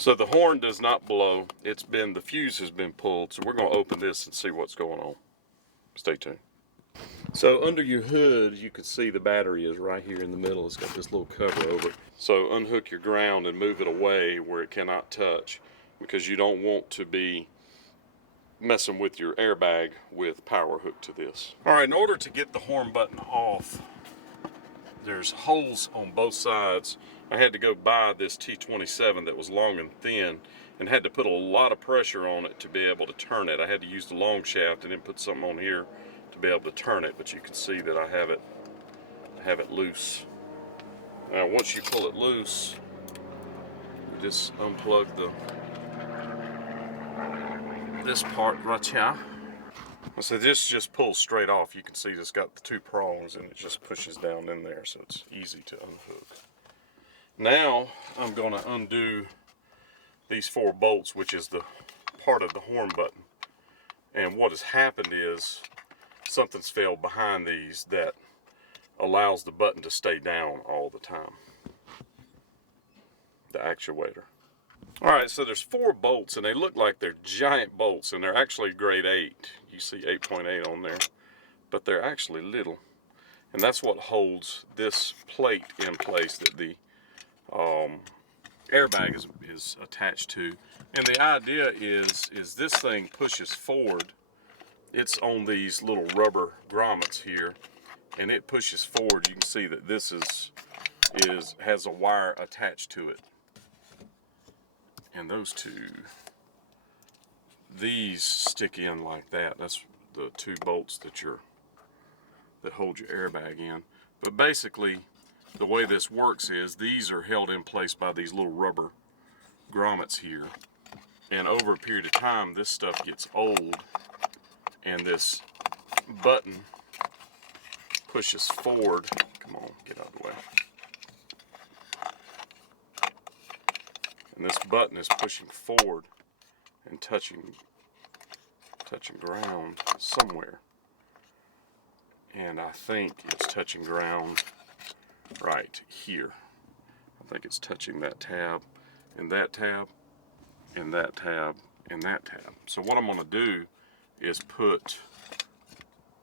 So the horn does not blow. The fuse has been pulled. So we're going to open this and see what's going on. Stay tuned. So under your hood, you can see the battery is right here in the middle. It's got this little cover over it. So unhook your ground and move it away where it cannot touch, because you don't want to be messing with your airbag with power hooked to this. All right, in order to get the horn button off, there's holes on both sides. I had to go buy this T27 that was long and thin and had to put a lot of pressure on it to be able to turn it. I had to use the long shaft and then put something on here to be able to turn it, but you can see that I have it loose. Now once you pull it loose, you just unplug this part right here. So this just pulls straight off. You can see it's got the two prongs and it just pushes down in there, so it's easy to unhook. Now I'm going to undo these 4 bolts, which is the part of the horn button. And what has happened is something's failed behind these that allows the button to stay down all the time. The actuator. Alright, so there's 4 bolts and they look like they're giant bolts, and they're actually grade 8. You see 8.8 on there, but they're actually little. And that's what holds this plate in place that the airbag is attached to. And the idea is this thing pushes forward. It's on these little rubber grommets here, and it pushes forward. You can see that this has a wire attached to it. And these stick in like that. That's the 2 bolts that hold your airbag in. But basically, the way this works is these are held in place by these little rubber grommets here. And over a period of time, this stuff gets old, and this button pushes forward. Come on, get out of the way. And this button is pushing forward and touching ground somewhere. And I think it's touching ground right here. I think it's touching that tab, and that tab, and that tab, and that tab. So what I'm going to do is put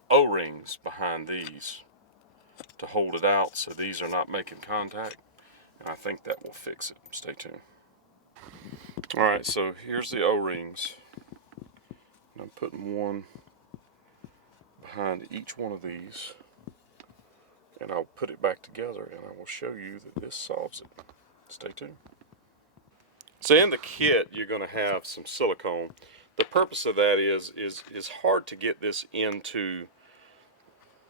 O-rings behind these to hold it out so these are not making contact, and I think that will fix it. Stay tuned. Alright, so here's the O-rings. I'm putting one behind each one of these, and I'll put it back together and I will show you that this solves it. Stay tuned. So in the kit you're going to have some silicone. The purpose of that is hard to get this into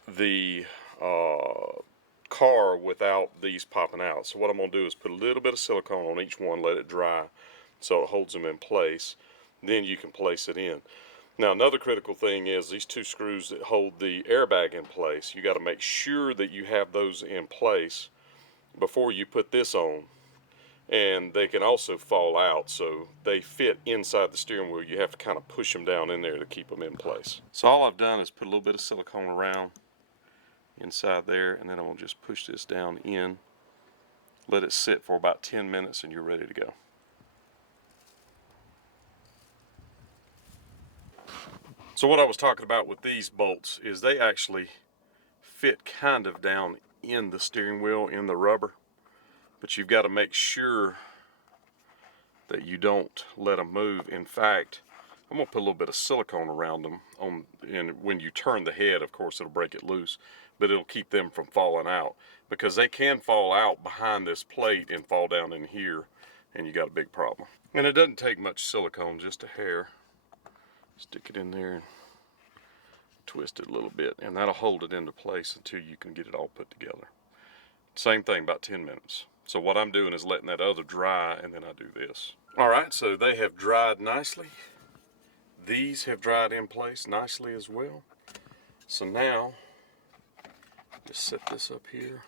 the car without these popping out. So what I'm going to do is put a little bit of silicone on each one, let it dry so it holds them in place. Then you can place it in. Now another critical thing is these 2 screws that hold the airbag in place. You got to make sure that you have those in place before you put this on. And they can also fall out, so they fit inside the steering wheel. You have to kind of push them down in there to keep them in place. So all I've done is put a little bit of silicone around inside there, and then I'm going to just push this down in, let it sit for about 10 minutes, and you're ready to go. So what I was talking about with these bolts is they actually fit kind of down in the steering wheel, in the rubber, but you've got to make sure that you don't let them move. In fact, I'm going to put a little bit of silicone around them, and when you turn the head, of course, it'll break it loose, but it'll keep them from falling out, because they can fall out behind this plate and fall down in here, and you got a big problem. And it doesn't take much silicone, just a hair. Stick it in there and twist it a little bit, and that'll hold it into place until you can get it all put together. Same thing, about 10 minutes. So what I'm doing is letting that other dry, and then I do this. Alright, so they have dried nicely. These have dried in place nicely as well. So now, just set this up here,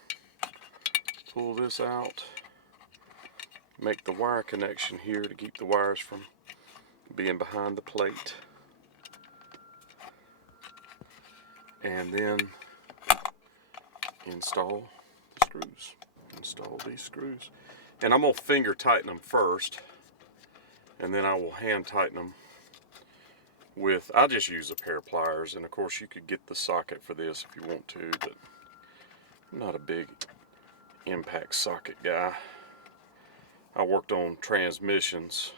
pull this out, make the wire connection here to keep the wires from being behind the plate. And then install the screws. Install these screws. And I'm going to finger tighten them first. and then I will hand tighten them with, I'll just use a pair of pliers, and of course you could get the socket for this if you want to, but I'm not a big impact socket guy. I worked on transmissions,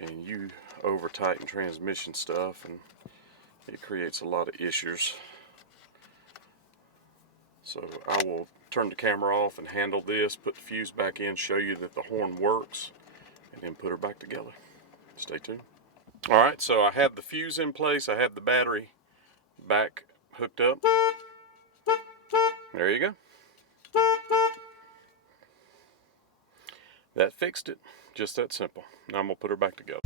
and you over tighten transmission stuff and it creates a lot of issues. So I will turn the camera off and handle this, put the fuse back in, show you that the horn works, and then put her back together. Stay tuned. Alright, so I have the fuse in place, I have the battery back hooked up. There you go. That fixed it. Just that simple. Now I'm going to put her back together.